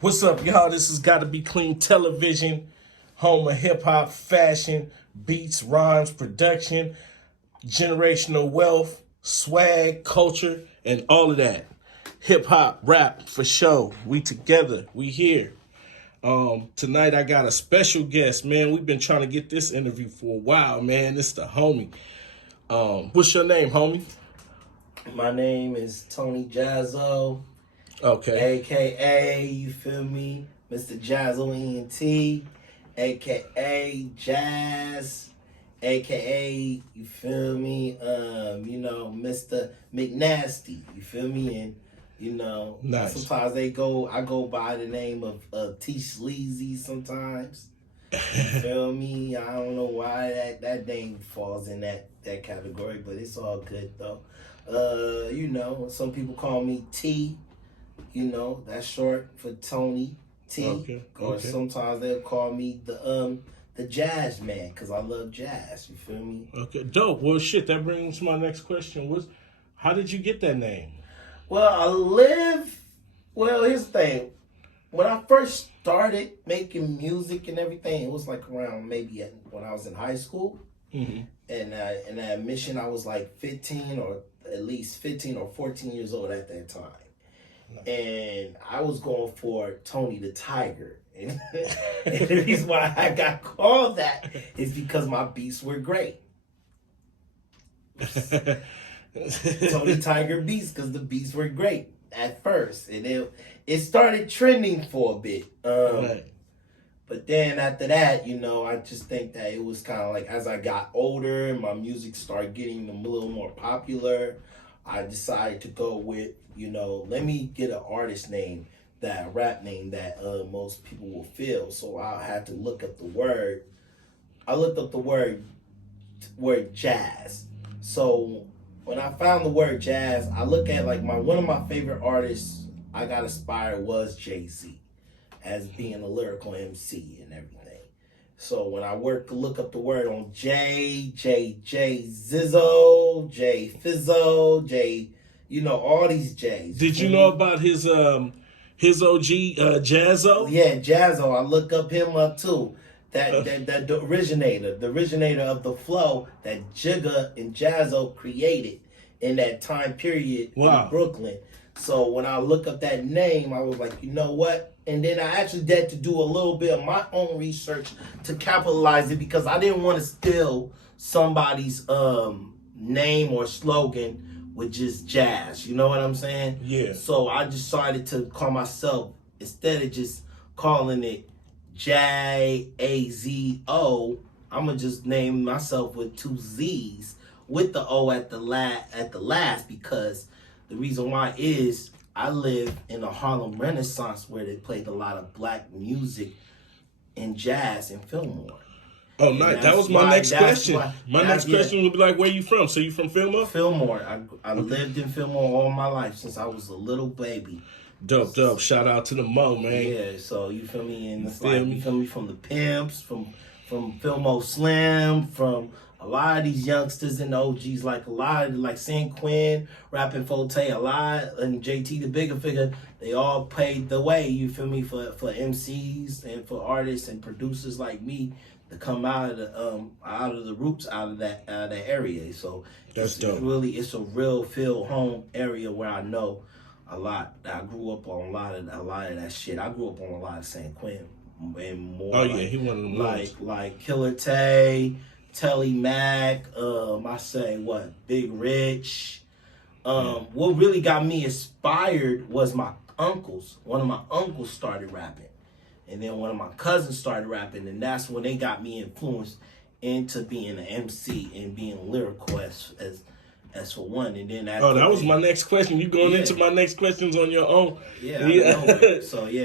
What's up, y'all? This has Gottabeclean Television, home of hip-hop, fashion, beats, rhymes, production, generational wealth, swag, culture, and all of that. Hip-hop, rap, for show. We together. We here. Tonight I got a special guest, man. We've been trying to get this interview for a while, man. It's the homie. What's your name, homie? My name is Tony Jazzo. Okay. AKA, you feel me, Mr. Jazzo ENT, AKA Jazz, AKA, you feel me, Mr. McNasty, you feel me, and Nice. Sometimes I go by the name of T Sleazy sometimes. You feel me? I don't know why that name falls in that category, but it's all good though. Some people call me T. That's short for Tony T. Okay. Or sometimes they'll call me the Jazz Man because I love jazz. You feel me? Okay. Dope. Well, shit. That brings to my next question. How did you get that name? Well, here's the thing. When I first started making music and everything, it was like around maybe when I was in high school. Mm-hmm. And in that admission, I was like 15 or at least 15 or 14 years old at that time. And I was going for Tony the Tiger. And the reason why I got called that is because my beats were great. Tony Tiger beats, because the beats were great at first. And it started trending for a bit. Right. But then after that, I just think that it was kind of like as I got older and my music started getting a little more popular, I decided to go with, let me get an artist name, a rap name that most people will feel. So I had to look up the word. I looked up the word jazz. So when I found the word jazz, I look at like one of my favorite artists I got inspired was Jay-Z as being a lyrical MC and everything. So when I look up the word on J Zizzo, J Fizzo, J, all these J's. Did you know about his OG Jazzo? Yeah, Jazzo. I look up him up too. The originator of the flow that Jigga and Jazzo created in that time period in Brooklyn. So when I look up that name, I was like, you know what? And then I actually had to do a little bit of my own research to capitalize it because I didn't want to steal somebody's name or slogan with just jazz. You know what I'm saying? Yeah. So I decided to call myself, instead of just calling it Jazzo, I'm going to just name myself with 2 Z's with the O at the last because the reason why is I live in a Harlem Renaissance where they played a lot of black music and jazz in Fillmore. Oh, nice. That was my next question. My next question would be like, where you from? So you from Fillmore? Fillmore. I lived in Fillmore all my life since I was a little baby. Dope. Shout out to the Mo, man. Yeah, so you feel me? And it's like, you feel me, from the Pimps, from Fillmore Slim, from a lot of these youngsters and OGs, like a lot of like San Quinn, Rapping Forte, a lot, and JT the Bigger Figure, they all paved the way, you feel me, for MCs and for artists and producers like me to come out of the roots, out of that area. So that's dope. It's a real feel home area where I know a lot. I grew up on a lot of that shit. I grew up on a lot of San Quinn and more. Oh yeah, he one of them like Killer Tay, Telly Mac, Big Rich. What really got me inspired was my uncles. One of my uncles started rapping. And then one of my cousins started rapping, and that's when they got me influenced into being an MC and being lyrical as for one. And then that was my next question. You going into my next questions on your own? Yeah. I'm sorry.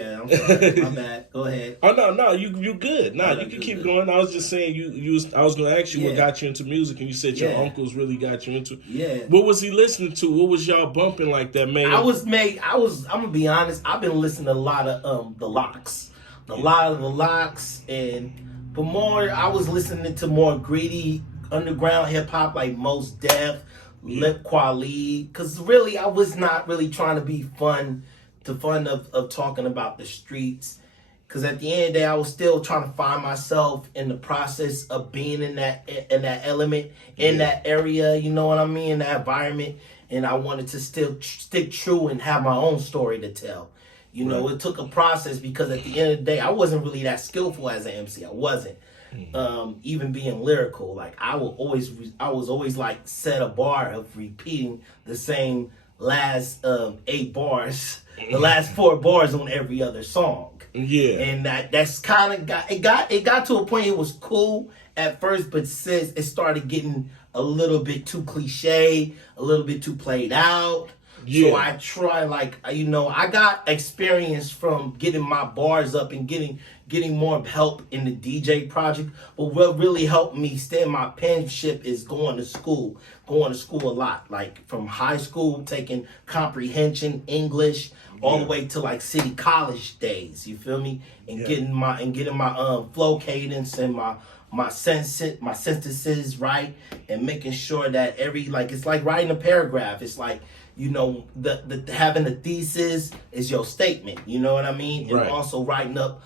My bad. Go ahead. Oh no, you good. No, you can keep going. I was just saying I was gonna ask you what got you into music, and you said your uncles really got you into it. Yeah. What was he listening to? What was y'all bumping like that, man? I'm gonna be honest, I've been listening to a lot of the Locks. A lot of the Locks, but more I was listening to more gritty underground hip hop like Mos Def, Lip Kweli, because really I was not really trying to be fun of talking about the streets. Because at the end of the day, I was still trying to find myself in the process of being in that element, in that area, you know what I mean, in that environment. And I wanted to still stick true and have my own story to tell. You know, it took a process because at the end of the day, I wasn't really that skillful as an MC. I wasn't. Even being lyrical, like I was always like set a bar of repeating the same last 8 bars, the last 4 bars on every other song. Yeah, and that's kind of got to a point. It was cool at first, but since it started getting a little bit too cliche, a little bit too played out. Yeah. So I try, like, you know, I got experience from getting my bars up and getting more help in the DJ project. But what really helped me stay in my penmanship is going to school a lot. Like from high school, taking comprehension, English, all the way to like city college days. You feel me? And getting my flow cadence and my sentences right, and making sure that it's like writing a paragraph. It's like, you know, the having a thesis is your statement. You know what I mean? And also writing up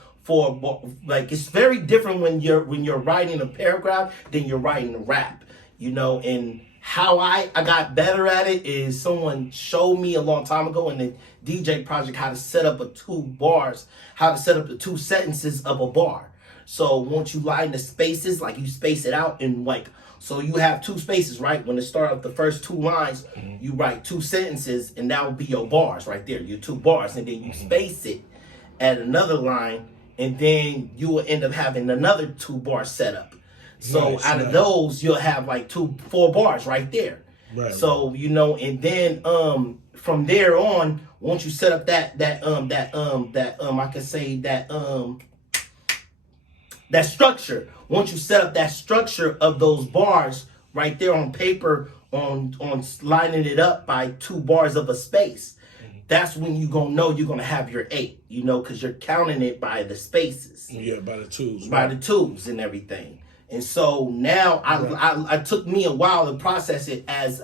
like it's very different when you're writing a paragraph than you're writing a rap. You know, and how I got better at it is someone showed me a long time ago in the DJ project how to set up the 2 sentences of a bar. So once you line the spaces, like you space it out in like, so you have 2 spaces, right? When it start up the first 2 lines, you write 2 sentences, and that will be your bars right there, your 2 bars. And then you space it at another line, and then you will end up having another 2 bar setup. So out of those, you'll have like 4 bars right there. Right. So, you know, and then from there on, once you set up that structure, once you set up that structure of those bars right there on paper, on lining it up by 2 bars of a space, that's when you're gonna know you're gonna have your 8, you know, because you're counting it by the spaces. Yeah, by the 2s. By the 2s and everything. And so now I took me a while to process it as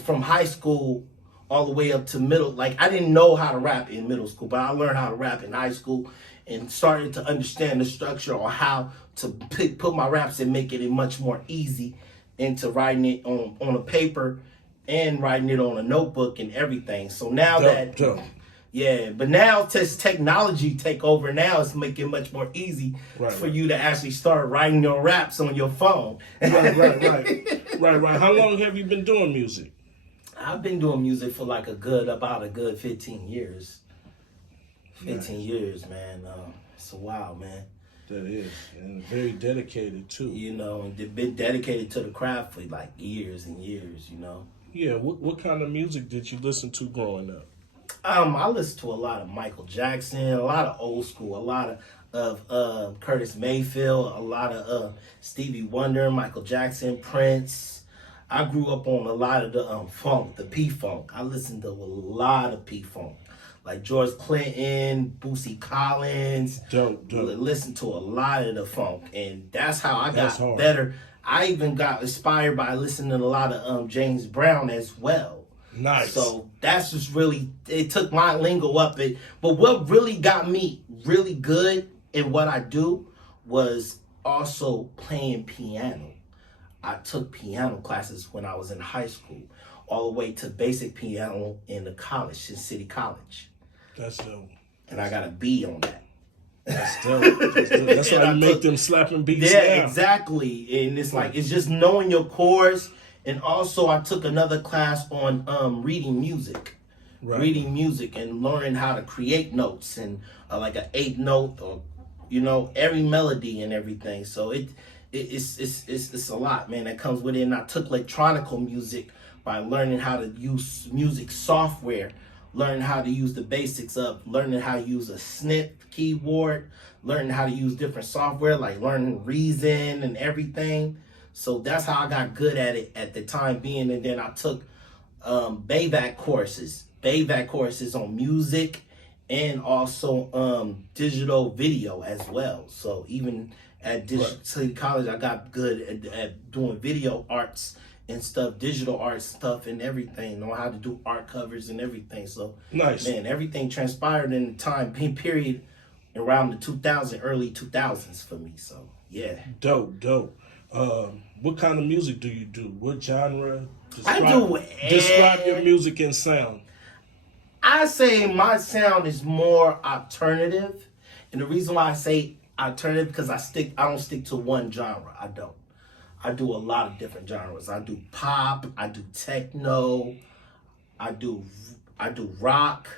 from high school all the way up to middle. Like I didn't know how to rap in middle school, but I learned how to rap in high school and started to understand the structure or how to put my raps and make it much more easy into writing it on a paper and writing it on a notebook and everything. So now but now technology take over. Now it's making it much more easy for you to actually start writing your raps on your phone. Right. How long have you been doing music? I've been doing music for like about a good 15 years. 15 years, man. It's a while, man. That is, and very dedicated too. You know, and they've been dedicated to the craft for like years and years, you know. Yeah, what kind of music did you listen to growing up? I listened to a lot of Michael Jackson, a lot of old school, a lot of Curtis Mayfield, a lot of Stevie Wonder, Michael Jackson, Prince. I grew up on a lot of the funk, the P-Funk. I listened to a lot of P-Funk. Like George Clinton, Boosie Collins. Dope. Listen to a lot of the funk, and that's how I got better. I even got inspired by listening to a lot of James Brown as well. Nice. So that's just really, it took my lingo up. But what really got me really good in what I do was also playing piano. I took piano classes when I was in high school, all the way to basic piano in the college, in City College. That's dope. And I got a B on that. That's dope. That's why you make them slapping beats. Yeah, exactly. And it's like, it's just knowing your chords. And also I took another class on reading music. Reading music and learning how to create notes and like an 8 note or, you know, every melody and everything. So it's a lot, man, that comes with it. And I took electronical music by learning how to use music software, learning how to use the basics of learning how to use a snip keyboard, learning how to use different software, like learning Reason and everything. So that's how I got good at it at the time being. And then I took BAVAC courses on music and also digital video as well. So even at City College, I got good at doing video arts and stuff, digital art stuff and everything, know how to do art covers and everything. So Nice. man, everything transpired in the time period around the 2000, early 2000s for me. So yeah. Dope. What kind of music do you do? What genre? Describe your music and sound. I say my sound is more alternative, and the reason why I say alternative because I don't stick to one genre. I don't. I do a lot of different genres. I do pop. I do techno. I do rock.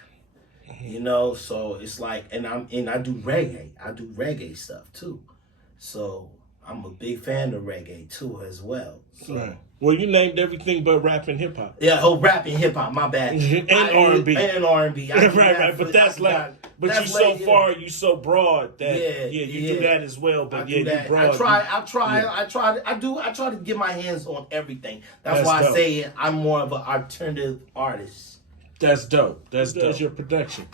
You know, so it's like, and I do reggae. I do reggae stuff too. So I'm a big fan of reggae too as well. So. Right. Well, you named everything but rap and hip hop. Yeah, rap and hip hop. My bad. And R&B. And R&B. Right. But you so broad that you do that as well. But you broad. I try to get my hands on everything. That's why I say I'm more of an alternative artist. That's dope. That's your production.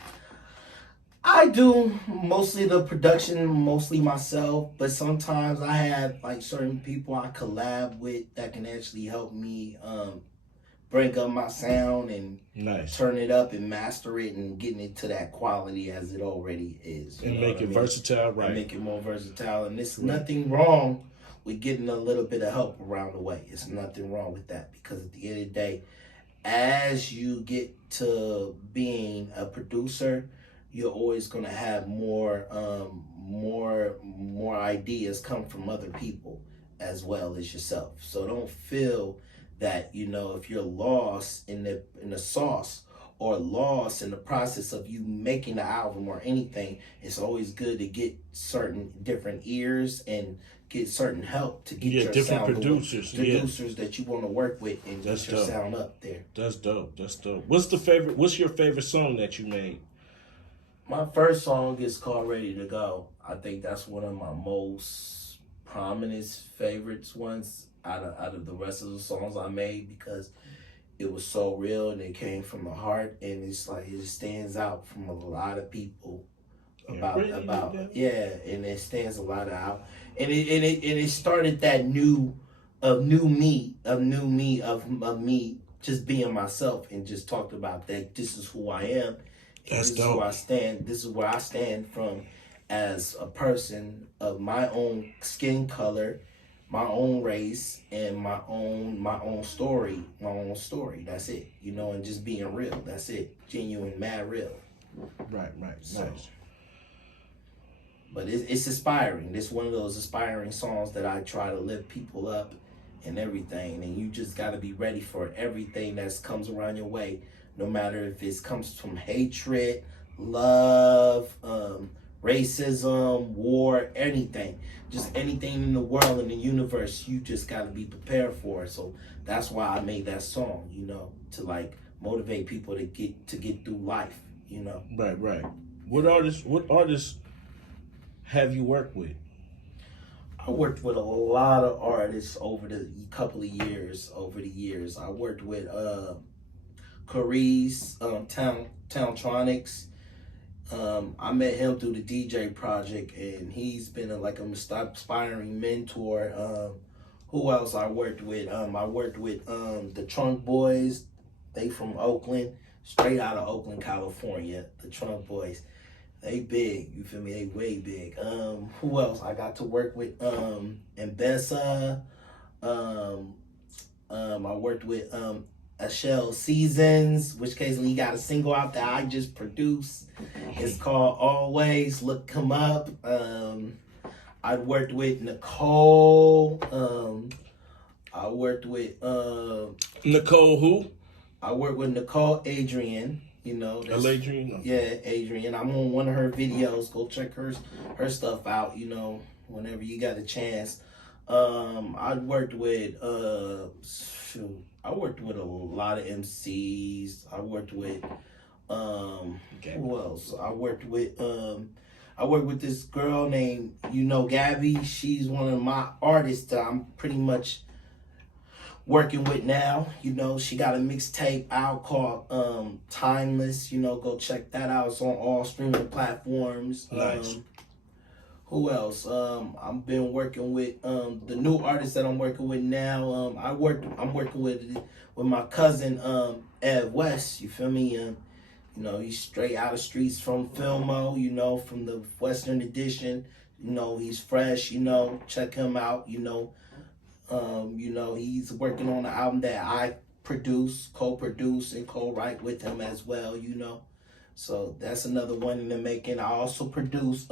I do mostly the production, mostly myself, but sometimes I have like certain people I collab with that can actually help me bring up my sound and turn it up and master it and getting it to that quality as it already is. And make it versatile, right? And make it more versatile. And there's nothing wrong with getting a little bit of help around the way. It's nothing wrong with that because at the end of the day, as you get to being a producer, you're always going to have more ideas come from other people as well as yourself. So don't feel that, you know, if you're lost in the sauce or lost in the process of you making the album or anything, it's always good to get certain different ears and get certain help to get your different sound producers that you want to work with and get your sound up there. That's dope. What's your favorite song that you made? My first song is called Ready to Go. I think that's one of my most prominent favorites ones out of the rest of the songs I made because it was so real and it came from the heart and it's like it stands out from a lot of people and it stands a lot out and it started that new me just being myself and just talked about that this is who I am. That's this dope. Is who I stand. This is where I stand from as a person of my own skin color, my own race, and my own story. That's it. You know, and just being real. That's it. Genuine, mad real. Right. Nice. But it's inspiring. It's one of those inspiring songs that I try to lift people up and everything. And you just got to be ready for everything that comes around your way. No matter if it comes from hatred, love, racism, war, anything. Just anything in the world, in the universe, you just got to be prepared for it. So that's why I made that song, you know, to like motivate people to get through life, you know. Right. What artists have you worked with? I worked with a lot of artists over the years. I worked with Clarice, Towntronics. I met him through the DJ project, and he's been an inspiring mentor. Who else I worked with? I worked with the Trunk Boys. They from Oakland, straight out of Oakland, California. The Trunk Boys. They big, you feel me? They way big. Who else? I got to work with Mbessa. I worked with Ashell Seasons, which case he got a single out that I just produced. It's called Always. Look him up. I worked with Nicole. I worked with Nicole who? I worked with Nicole Adrian. You know, Adrian. No. Yeah, Adrian. I'm on one of her videos. Go check her stuff out. You know, whenever you got a chance. I worked with I worked with a lot of MCs. I worked with who else? I worked with this girl named Gabby. She's one of my artists that I'm pretty much working with now. You know, she got a mixtape out called Timeless. You know, go check that out. It's on all streaming platforms. Nice. Who else? I've been working with the new artist that I'm working with now. I'm working with my cousin Ed West. You feel me? You know, he's straight out of streets from Filmo. You know, from the Western Edition. You know, he's fresh. You know, check him out. You know, he's working on an album that I produce, co-produce, and co-write with him as well. You know, so that's another one in the making. I also produce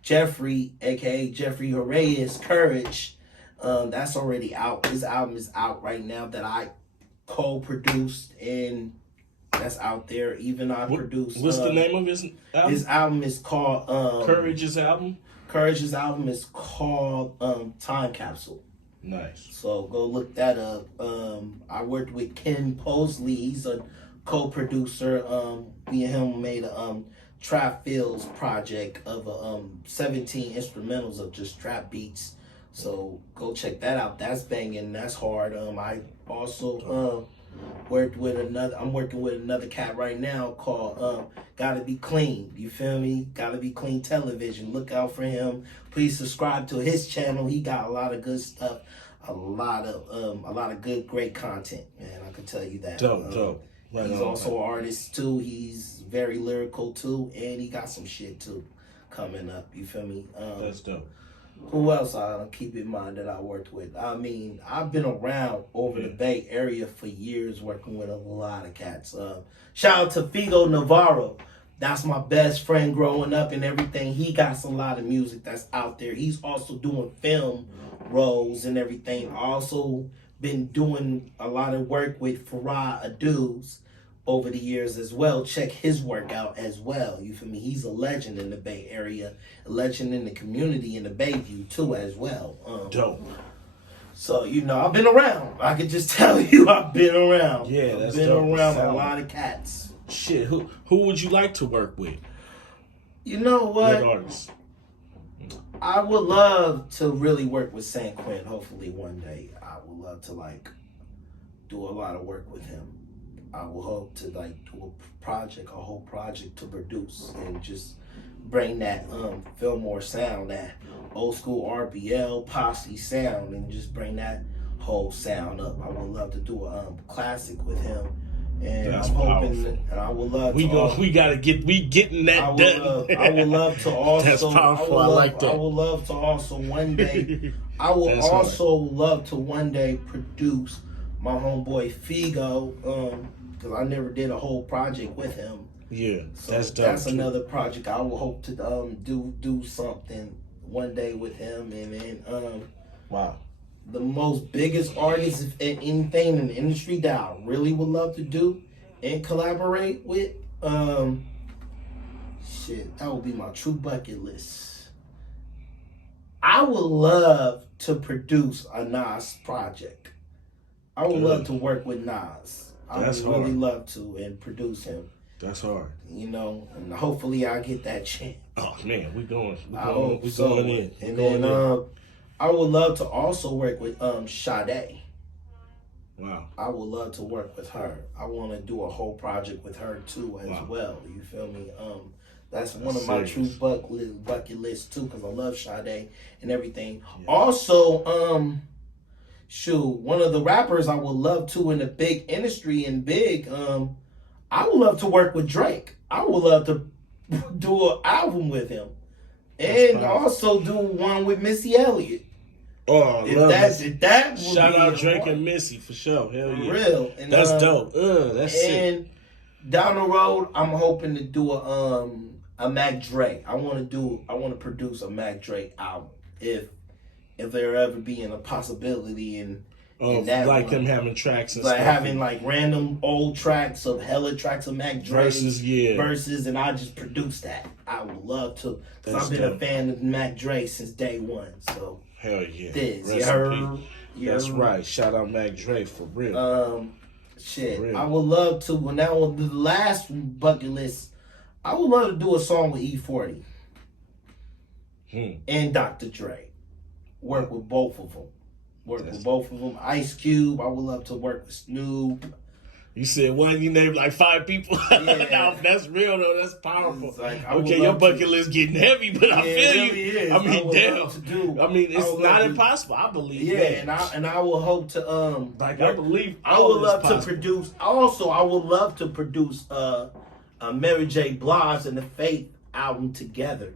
Jeffrey, aka Jeffrey Horaeus Courage. That's already out. His album is out right now that I co-produced, and that's out there. Even I produced. What's the name of his album? His album is called Courage's album? Courage's album is called Time Capsule. Nice. So go look that up. I worked with Ken Posley. He's a co-producer. Me and him made a Trap Fields project of 17 instrumentals of just trap beats. So go check that out. That's banging. That's hard. I also worked with another. I'm working with another cat right now called Gotta Be Clean. You feel me? Gotta Be Clean Television. Look out for him. Please subscribe to his channel. He got a lot of good stuff. A lot of good, great content. Man, I can tell you that. Dope. Right, he's also an artist too. He's very lyrical too, and he got some shit too coming up. You feel me? That's dope. Who else I keep in mind that I worked with? I mean, I've been around over the Bay Area for years, working with a lot of cats. Shout out to Figo Navarro. That's my best friend growing up and everything. He got a lot of music that's out there. He's also doing film roles and everything. I also been doing a lot of work with Farah Aduz over the years as well. Check his work out as well. You feel me? He's a legend in the Bay Area, a legend in the community in the Bayview too as well. Dope. So, you know, I've been around. I could just tell you I've been around. Yeah, that's I've been dope. around a lot of cats. Shit, who would you like to work with? You know what? What artists? I would love to really work with San Quinn. Hopefully one day I would love to like do a lot of work with him. I will hope to like do a whole project to produce and just bring that Fillmore sound, that old school RBL posse sound, and just bring that whole sound up. I would love to do a classic with him, and That's I'm hoping, powerful. and I would love. We getting that done. I would love to also. That's powerful. I like that. I would love to also one day. I would also love to one day produce my homeboy Figo, because I never did a whole project with him. Yeah, So that's dope. that's another project I will hope to do something one day with him. And then Wow. the most biggest artist, if anything in the industry that I really would love to do and collaborate with, shit, that would be my true bucket list. I would love to produce a Nas project. I would love to work with Nas. I would really love to and produce him. That's hard. You know, and hopefully I get that chance. Oh man, we going in. in. And then I would love to also work with Sade. Wow. I would love to work with her. I want to do a whole project with her too as well. You feel me? That's one of my true bucket list too, because I love Sade and everything. Yeah. Also, one of the rappers I would love to in the big industry and big, I would love to work with Drake. I would love to do an album with him. And also do one with Missy Elliott. Oh, if that shout out Drake and Missy for sure. Hell yeah. Real. And, that's dope. That's sick. And down the road, I'm hoping to do a Mac Dre. I want to produce a Mac Dre album if there ever being a possibility in that like one. Them having tracks and like stuff. having like random old tracks of hella tracks of Mac Dre verses, and I just produce that. I would love to, because I've been a fan of Mac Dre since day one. So hell yeah, that's right. Shout out Mac Dre for real. Shit, for real. I would love to. When that was the last bucket list, I would love to do a song with E40 and Dr. Dre. Work with both of them. With both of them. Ice Cube. I would love to work with Snoop. You said one, you named like 5 people. Yeah. No, that's real though. That's powerful. Like, okay, your bucket list getting heavy, but I feel really you. is. I mean, damn. I mean, it's not to, impossible. I believe. Yeah, that. and I will hope to like I believe. I would love to produce. Also, I would love to produce a Mary J. Blige and the Faith album together.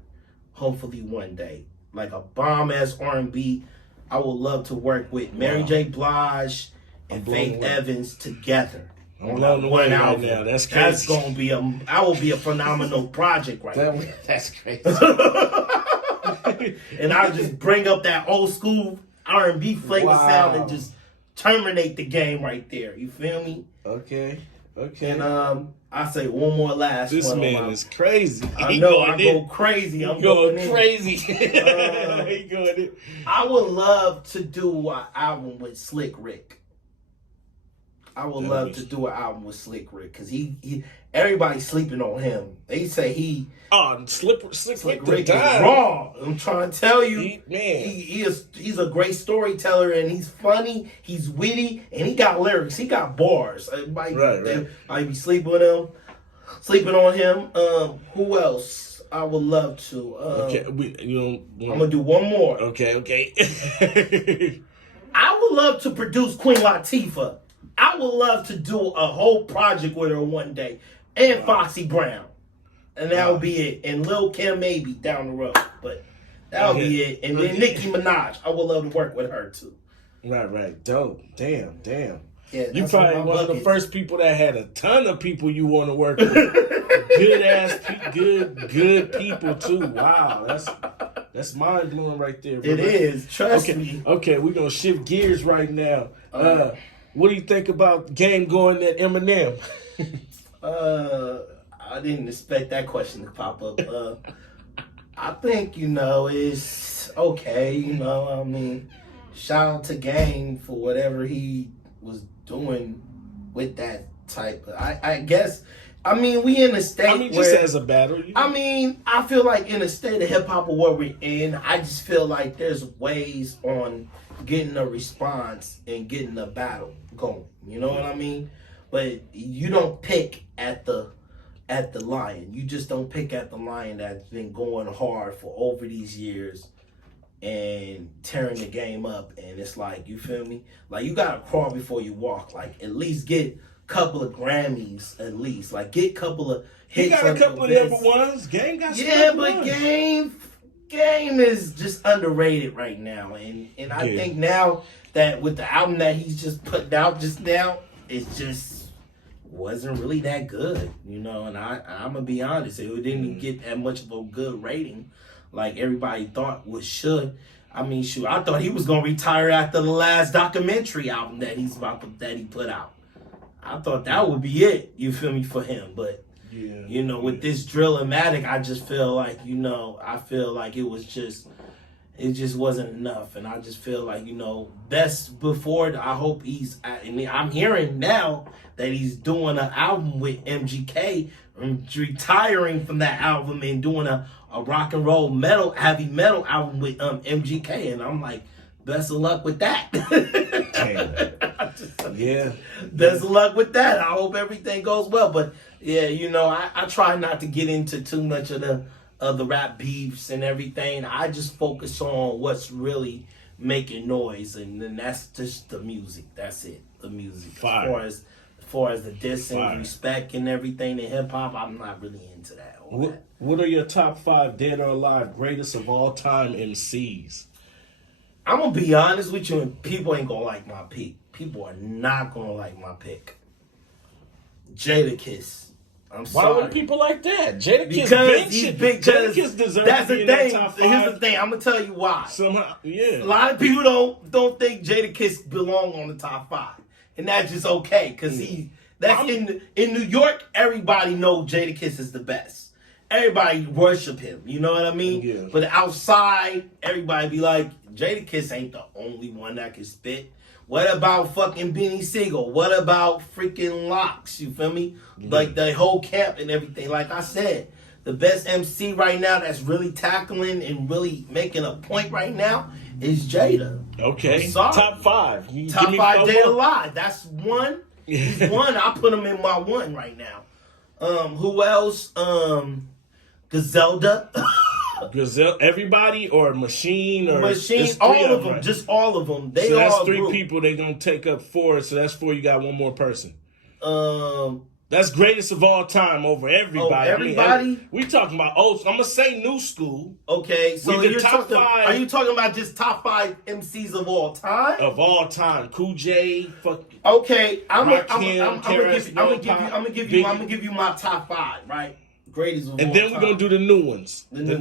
Hopefully one day, like a bomb ass R&B. I would love to work with Mary J. Blige and Faith Evans together. I'm blown away right now. That's crazy. That's gonna be that will be a phenomenal project right now. That's crazy. And I'll just bring up that old school R&B flavor sound and just terminate the game right there. You feel me? Okay. And I say one more last this one. This man is crazy. I know I go crazy. I'm going crazy. He going in. I would love to do an album with Slick Rick. I would love to do an album with Slick Rick because he everybody's sleeping on him. They say Slick Rick is wrong. I'm trying to tell you, he's a great storyteller and he's funny, he's witty, and he got lyrics. He got bars. Everybody might be sleeping on him. Who else? I would love to. Okay, I'm gonna do one more. Okay. I would love to produce Queen Latifah. I would love to do a whole project with her one day, and Foxy Brown, and that would be it. And Lil Kim maybe down the road, but that would be it. And then Nicki Minaj, I would love to work with her too. Right. Dope. Damn. Yeah, you probably one of the first people that had a ton of people you want to work with. good people too. Wow, that's mind blowing right there. Bro. It is. Trust me. Okay, we're gonna shift gears right now. What do you think about Game going at Eminem? I didn't expect that question to pop up. I think, it's okay. I mean, shout out to Game for whatever he was doing with that type. I guess, we in a state just as a battle. I feel like in a state of hip hop where we're in, I just feel like there's ways on getting a response and getting a battle going. You know what I mean? But you don't pick at the lion. You just don't pick at the lion that's been going hard for over these years and tearing the game up. And it's like, you feel me? Like, you gotta crawl before you walk. Like, at least get a couple of Grammys, at least. Like, get a couple of hits. He got a couple of number ones. Game got some but Game is just underrated right now. And I think now that with the album that he's just put out just now, it just wasn't really that good, and I'm gonna be honest, it didn't get that much of a good rating like everybody thought should. I thought he was gonna retire after the last documentary album that he put out. I thought that would be it, you feel me, for him, but with this Drill-O-Matic, I just feel like, it just wasn't enough. And I just feel like, best before, I hope I'm hearing now that he's doing an album with MGK, retiring from that album and doing a rock and roll heavy metal album with MGK. And I'm like, best of luck with that. Best of luck with that. I hope everything goes well. But I try not to get into too much of the rap beefs and everything. I just focus on what's really making noise, and then that's just the music. That's it, the music. Fire. As far as the diss and respect and everything in hip hop, I'm not really into that. What are your top 5 dead or alive greatest of all time MCs? I'm gonna be honest with you, and people ain't gonna like my pick. People are not gonna like my pick. Jadakiss. I'm sorry. Why would people like that? Jadakiss, because he's big. Jadakiss deserves that's to the be thing. in the top 5. Here's the thing. I'm gonna tell you why. Somehow, A lot of people don't think Jadakiss belong on the top 5, and that's just okay because in New York. Everybody knows Jadakiss is the best. Everybody worship him. You know what I mean? Yeah. But outside, everybody be like, Jadakiss ain't the only one that can spit. What about fucking Beanie Siegel? What about freaking Locks? You feel me? Yeah. Like the whole camp and everything. Like I said, the best MC right now that's really tackling and really making a point right now is Jada. Okay. I'm sorry. Top 5. Top 5 Dead Alive. That's one. He's one. I put him in my one right now. Who else? Griselda. Griselda, everybody or Machine or Machine, it's all three of them, right? just all of them. They So that's all three group. people. They gonna take up four. So that's four. You got one more person. Um, That's greatest of all time over everybody. Oh, everybody? We talking about old. I'm gonna say new school Okay, so We the you're top talking. five- Are you talking about just top 5 MCs of all time? of all time. Cool J, fuck. Okay, I'm gonna Rakim, give you my top 5, right? Greatest of all And then we're time. gonna do the new ones. The new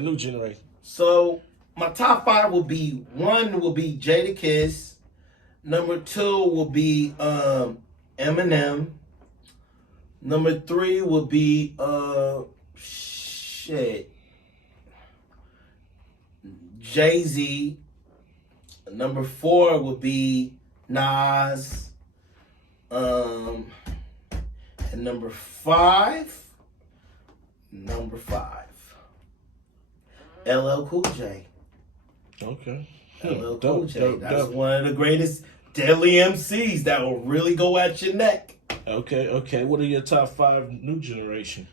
new generation. So my top 5 will be, 1 will be Jadakiss, number 2 will be Eminem, number 3 will be Jay-Z, number 4 would be Nas, and number 5, LL Cool J. Okay. LL Cool Dope, J. dope, That's dope. one of the greatest deadly MCs that will really go at your neck. Okay. What are your top 5 new generation?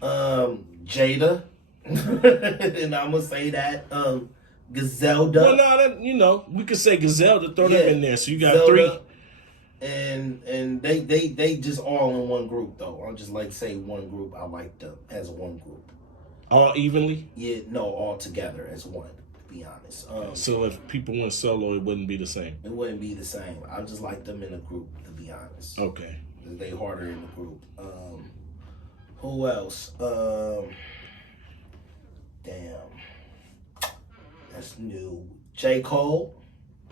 Jada. And I'm gonna say that. Griselda. Well, no, we could say Griselda. Throw them in there. So you got Griselda, 3. And they just all in one group though. I'll just like say one group. I like them as one group. All evenly. Yeah, no, all together as one. To be honest. So if people went solo, it wouldn't be the same. It wouldn't be the same. I just like them in a group. To be honest. Okay. They harder in the group. Who else? Damn. That's new. J. Cole.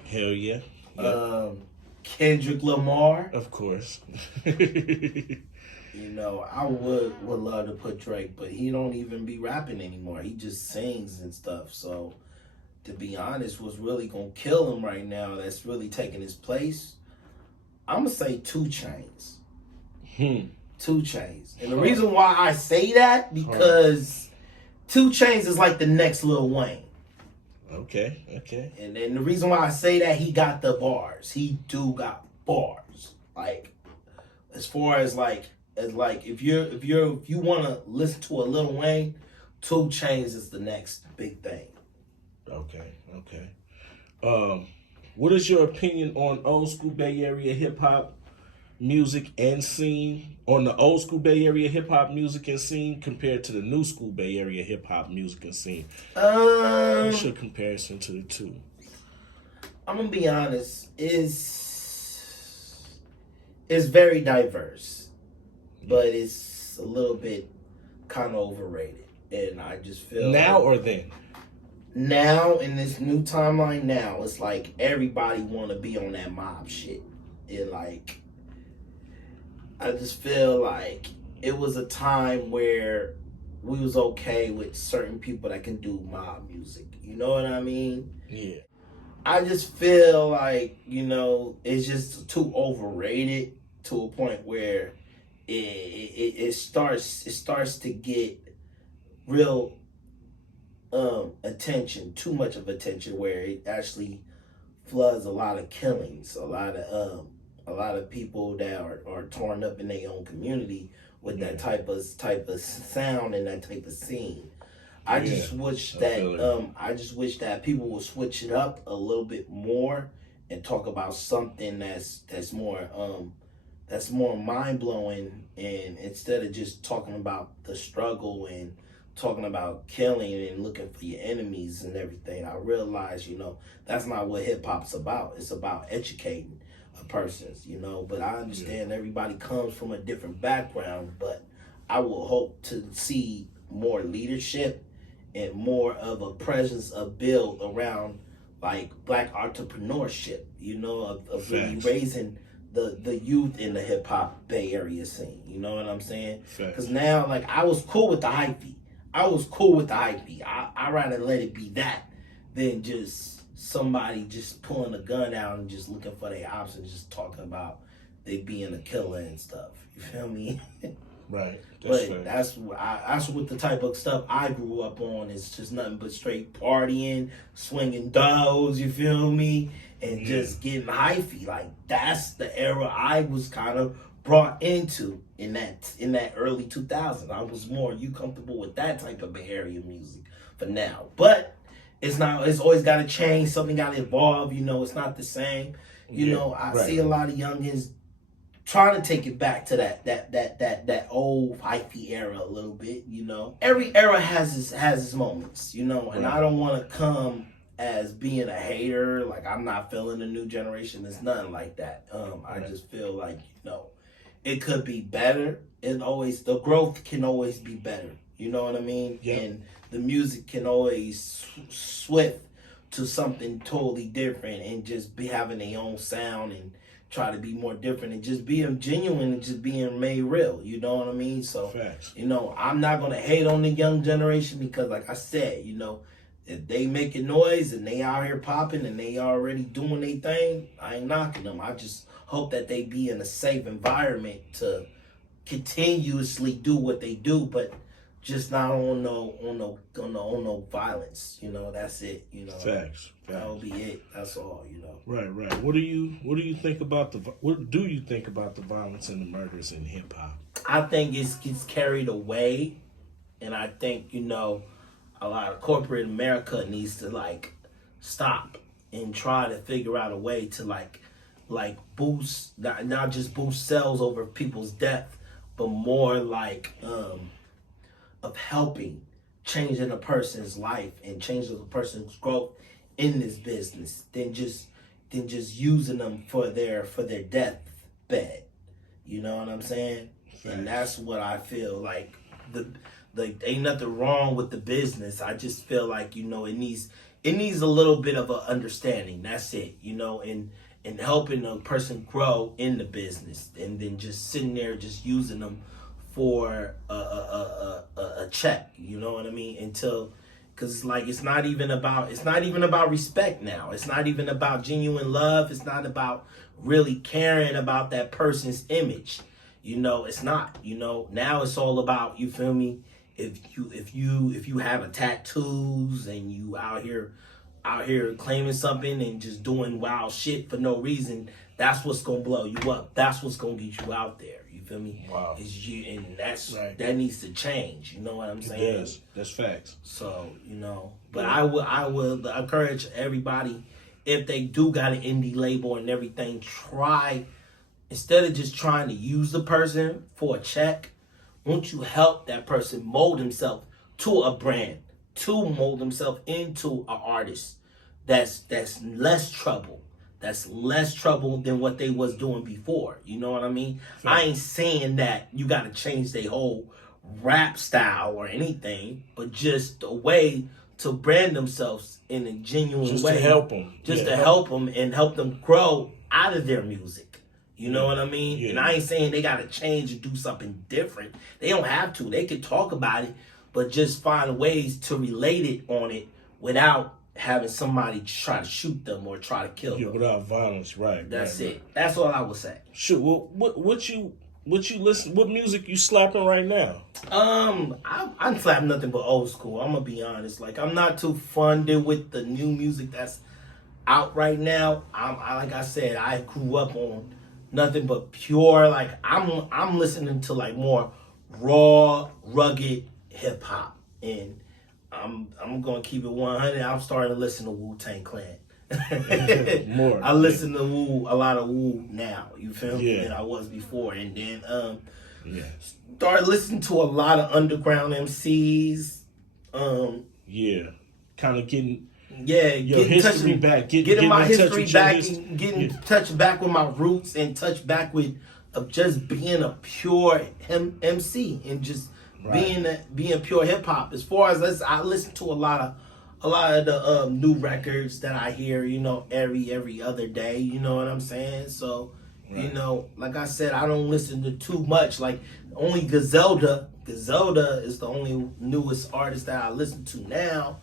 Hell yeah. Kendrick Lamar. Of course. You know, I would love to put Drake, but he don't even be rapping anymore. He just sings and stuff. So, to be honest, what's really gonna kill him right now, that's really taking his place, I'm gonna say 2 Chainz. 2 Chainz. And the reason why I say that, because 2 Chainz is like the next Lil Wayne. Okay. And then the reason why I say that, he got the bars. He do got bars. Like, as far as if you want to listen to a Lil Wayne, 2 Chainz is the next big thing. Okay. What is your opinion on old school Bay Area hip hop music and scene? On the old school Bay Area hip hop music and scene compared to the new school Bay Area hip hop music and scene? What's your comparison to the two? I'm gonna be honest. It's very diverse, but it's a little bit kind of overrated, and I just feel now or then. Now in this new timeline, now it's like everybody want to be on that mob shit. I just feel like it was a time where we was okay with certain people that can do mob music. You know what I mean? Yeah. I just feel like, it's just too overrated to a point where it starts to get real attention, too much of attention, where it actually floods a lot of killings, a lot of people that are torn up in their own community with that type of sound and that type of scene. I just wish that people would switch it up a little bit more and talk about something that's more mind blowing, and instead of just talking about the struggle and talking about killing and looking for your enemies and everything. I realize, that's not what hip hop's about. It's about educating a person, but I understand everybody comes from a different background, but I will hope to see more leadership and more of a presence of build around like black entrepreneurship, of really raising the youth in the hip hop Bay Area scene. You know what I'm saying? Because now, like, I was cool with the hyphy. I'd rather let it be that than just somebody just pulling a gun out and just looking for their ops and just talking about they being a killer and stuff. You feel me? Right. That's what the type of stuff I grew up on. It's just nothing but straight partying, swinging doughs. You feel me? And just getting hyphy. Like that's the era I was kind of brought into in that early 2000s. I was more comfortable with that type of Bay Area music for now, but it's not. It's always got to change. Something got to evolve. It's not the same. I see a lot of youngins trying to take it back to that old hyphy era a little bit. Every era has its moments. And I don't want to come as being a hater. Like I'm not feeling the new generation. It's nothing like that. I just feel like it could be better. The growth can always be better. You know what I mean? Yeah. And the music can always swift to something totally different and just be having their own sound and try to be more different and just being genuine and just being made real. You know what I mean? So, facts. I'm not going to hate on the young generation because like I said, if they making noise and they out here popping and they already doing their thing, I ain't knocking them. I just hope that they be in a safe environment to continuously do what they do, but just not on no violence. That's it. Facts. That'll be it. That's all. Right. What do you think about the violence and the murders in hip hop? I think it gets carried away, and I think a lot of corporate America needs to stop and try to figure out a way to boost not just boost sales over people's death, but more of helping changing a person's life and changing a person's growth in this business than just using them for their deathbed. You know what I'm saying? Thanks. And that's what I feel like. Ain't nothing wrong with the business. I just feel like it needs a little bit of an understanding. That's it. And helping a person grow in the business, and then just sitting there just using them for a check. You know what I mean? Because it's not even about respect now. It's not even about genuine love. It's not about really caring about that person's image. It's not. Now it's all about, you feel me? If you have tattoos and you out here claiming something and just doing wild shit for no reason, that's what's gonna blow you up. That's what's gonna get you out there. You feel me? Wow. And that's right. That needs to change. You know what I'm saying? Yes, that's facts. So but I would encourage everybody, if they do got an indie label and everything, try, instead of just trying to use the person for a check, won't you help that person mold himself to a brand, to mold himself into an artist that's less trouble. That's less trouble than what they was doing before. You know what I mean? Sure. I ain't saying that you got to change their whole rap style or anything, but just a way to brand themselves in a genuine way. Just to help them. To help them and help them grow out of their music. You know what I mean? Yeah. And I ain't saying they got to change and do something different. They don't have to. They can talk about it, but just find ways to relate it on it without having somebody try to shoot them or try to kill them. Without violence, right. That's it. That's all I would say. Sure. Well, what you listen? What music you slapping right now? I'm slapping nothing but old school. I'm gonna be honest. I'm not too funded with the new music that's out right now. Like I said, I grew up on nothing but pure. I'm listening to more raw, rugged hip hop, and I'm gonna keep it 100. I'm starting to listen to Wu-Tang Clan. More. I listen to a lot of Wu now. You feel me? Than I was before, and then started listening to a lot of underground MCs. Kind of getting. Your history back, getting my history back, getting touch back with my roots, and touch back with just being a pure MC and just being pure hip hop. As far as I listen to a lot of the new records that I hear, every other day. You know what I'm saying? So like I said, I don't listen to too much. Only Griselda is the only newest artist that I listen to now.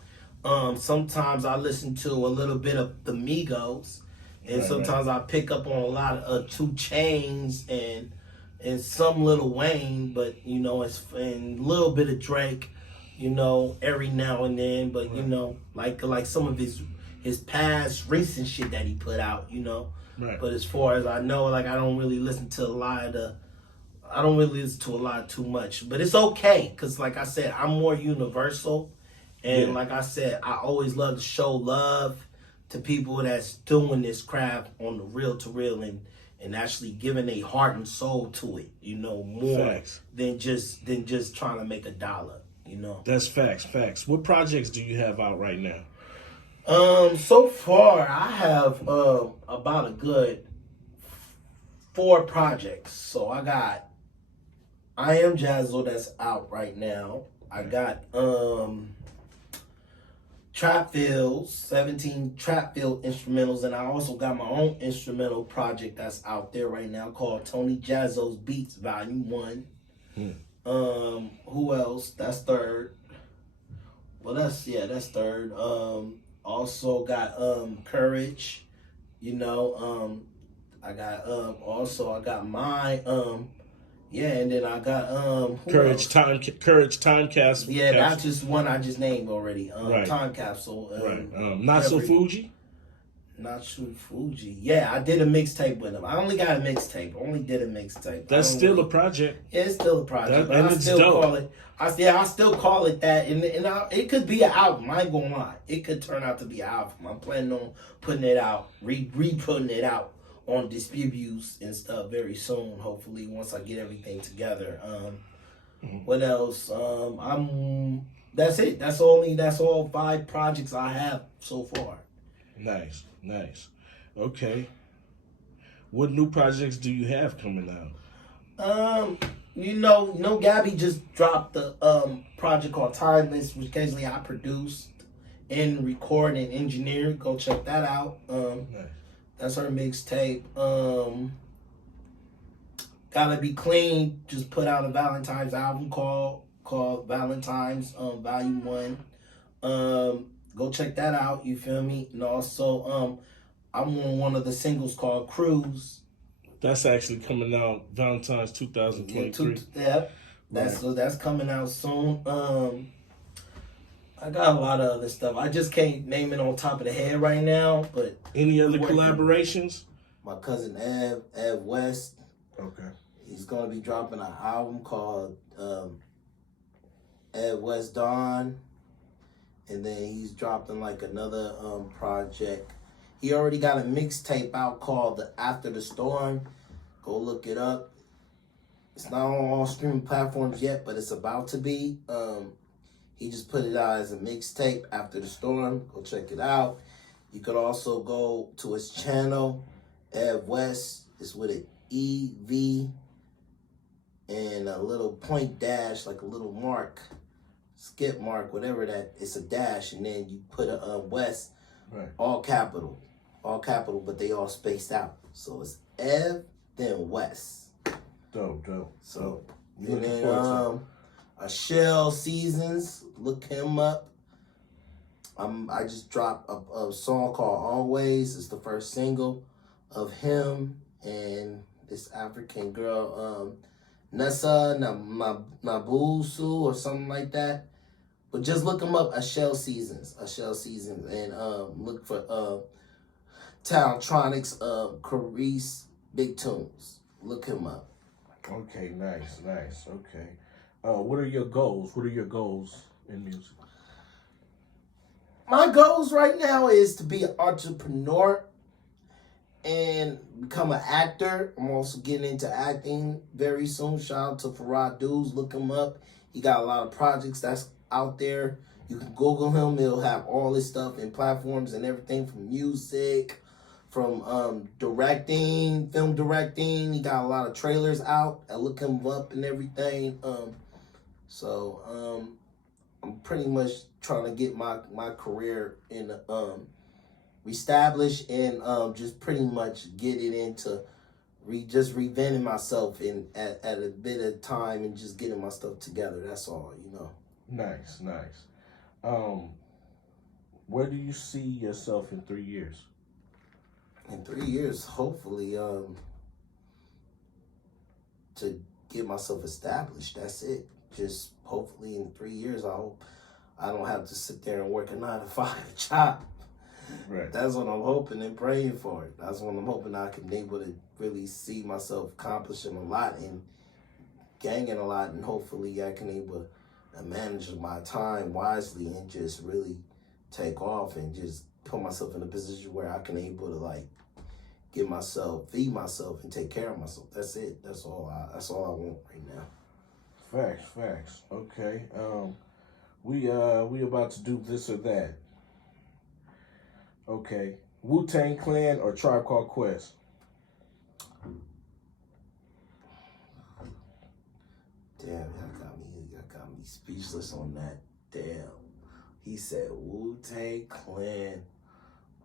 Sometimes I listen to a little bit of the Migos, and sometimes I pick up on a lot of 2 Chainz and and some Lil Wayne, but you know, it's and a little bit of Drake, you know, every now and then. But you know, like some of his past recent shit that he put out, you know. Right. But as far as I know, like I don't really listen to a lot too much. But it's okay, cause like I said, I'm more universal, and like I said, I always love to show love to people that's doing this craft on the real to real and actually giving a heart and soul to it, you know, more than just trying to make a dollar, you know. That's facts. What projects do you have out right now? So far I have about a good 4 projects. So I got I Am Jazzo that's out right now. I got Trap Fields, 17 Trap Field instrumentals, and I also got my own instrumental project that's out there right now called Tony Jazzo's Beats Volume 1. Who else? That's third. Well, that's third. Also got Courage, you know. I got I got my and then I got Courage Time Capsule. Yeah, that's just one I just named already. Time Capsule. Not So Fuji. Not So Fuji. Yeah, I did a mixtape with him. I only got a mixtape. Only did a mixtape. That's still a project. Yeah, it's still a project. And it's dope. Call it. I still call it that, and it could be an album. I ain't gonna lie. It could turn out to be an album. I'm planning on putting it out, re-putting it out on distributes and stuff very soon. Hopefully, once I get everything together. What else? That's it. That's all 5 projects I have so far. Nice. Okay. What new projects do you have coming out? You know, Gabby just dropped the project called Timeless, which occasionally I produced and record and engineer. Go check that out. Nice. That's her mixtape. Gotta Be Clean just put out a Valentine's album called Valentine's Volume 1. Go check that out, you feel me? And also I'm on one of the singles called Cruise. That's actually coming out Valentine's 2023. Yeah, that's coming out soon. I got a lot of other stuff. I just can't name it on top of the head right now. But any other collaborations? My cousin Ev West. Okay. He's gonna be dropping an album called Ev West Dawn, and then he's dropping like another project. He already got a mixtape out called After the Storm. Go look it up. It's not on all streaming platforms yet, but it's about to be. He just put it out as a mixtape, After the Storm. Go check it out. You could also go to his channel, Ev West. It's with an EV and a little point dash, like a little mark, skip mark, whatever that. It's a dash, and then you put a West, right. All capital, but they all spaced out. So it's Ev, then West. Dope. So, and then a Shell Seasons, look him up. I just dropped a song called Always. It's the first single of him and this African girl, Nessa Nabusu or something like that. But just look him up, a Shell Seasons, and look for Talontronics, Carice, Big Tunes. Look him up. Okay, nice. Okay. What are your goals? What are your goals in music? My goals right now is to be an entrepreneur and become an actor. I'm also getting into acting very soon. Shout out to Farad Dudes. Look him up. He got a lot of projects that's out there. You can Google him. He'll have all his stuff in platforms and everything from music, from directing, film directing. He got a lot of trailers out. I look him up and everything. So I'm pretty much trying to get my career in established and just pretty much get it into just reinventing myself in at a bit of time and just getting my stuff together. That's all, you know. Nice. Where do you see yourself in 3 years? In 3 years, hopefully, to get myself established. That's it. Just hopefully in 3 years, I hope I don't have to sit there and work a 9-to-5 job. Right. That's what I'm hoping and praying for. That's what I'm hoping I can be able to really see myself accomplishing a lot and gaining a lot, and hopefully I can able to manage my time wisely and just really take off and just put myself in a position where I can able to like get myself, feed myself, and take care of myself. That's it. That's all I want right now. Facts. Okay. We about to do this or that. Okay. Wu-Tang Clan or Tribe Called Quest? Damn, y'all got me speechless on that. Damn. He said Wu-Tang Clan,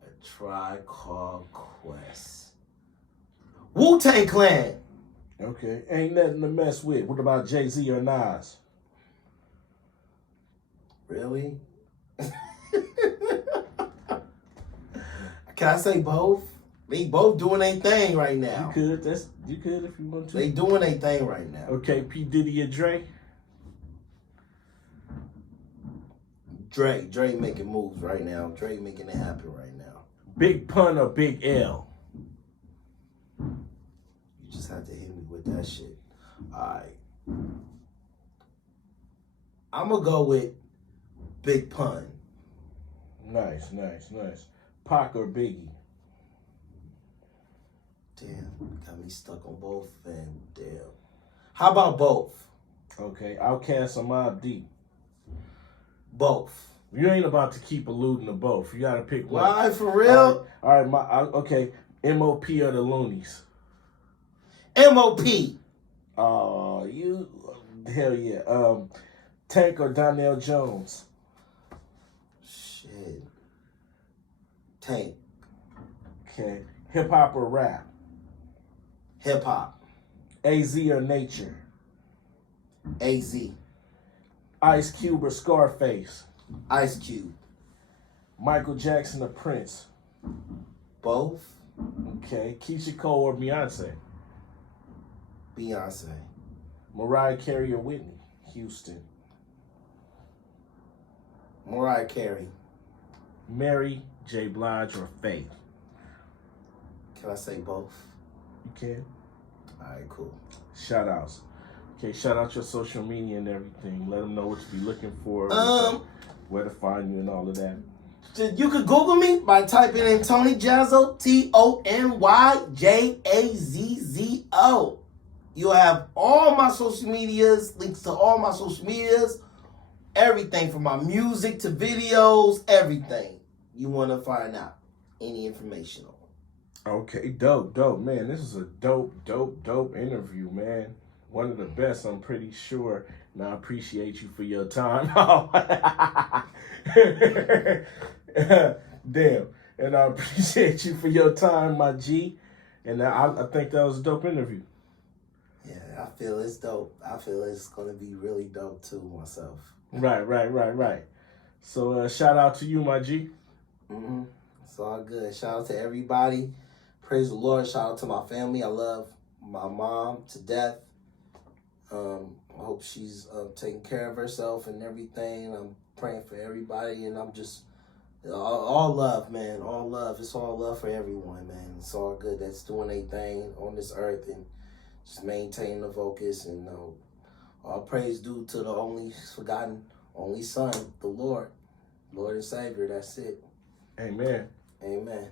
a Tribe Called Quest. Wu-Tang Clan. Okay. Ain't nothing to mess with. What about Jay-Z or Nas? Really? Can I say both? They both doing their thing right now. You could if you want to. They doing their thing right now. Okay, P. Diddy or Dre? Dre making moves right now. Dre making it happen right now. Big Pun or Big L? You just have to hit me with that shit. Alright. I'm gonna go with Big Pun. Nice. Pac or Biggie? Damn, got me stuck on both, and damn. How about both? Okay, Outkast or Mobb Deep? Both. You ain't about to keep alluding to both. You gotta pick one. Why, for real? All right, okay, MOP or the Loonies? MOP. Oh, hell yeah. Tank or Donnell Jones? Shit. Tank. Okay, hip hop or rap? Hip hop. AZ or Nature? AZ. Ice Cube or Scarface? Ice Cube. Michael Jackson or Prince? Both. Okay, Keisha Cole or Beyonce? Beyonce. Mariah Carey or Whitney Houston? Mariah Carey. Mary J. Blige or Faith? Can I say both? You can. Alright, cool. Shout outs. Okay, shout out your social media and everything. Let them know what to be looking for, where to find you and all of that. You could Google me by typing in Tony Jazzo, TonyJazzo. You'll have all my social medias, links to all my social medias, everything from my music to videos, everything you want to find out, any information on. Okay, dope, man. This is a dope interview, man. One of the best, I'm pretty sure. And I appreciate you for your time. Damn. And I appreciate you for your time, my G. And I think that was a dope interview. Yeah, I feel it's dope. I feel it's going to be really dope, too, myself. Right. So shout out to you, my G. Mm-hmm. It's all good. Shout out to everybody. Praise the Lord. Shout out to my family. I love my mom to death. I hope she's taking care of herself and everything. I'm praying for everybody, and I'm just all love, man. All love. It's all love for everyone, man. It's all good. That's doing their thing on this earth and just maintaining the focus. And all praise due to the only forgotten, only Son, the Lord and Savior. That's it. Amen. Amen.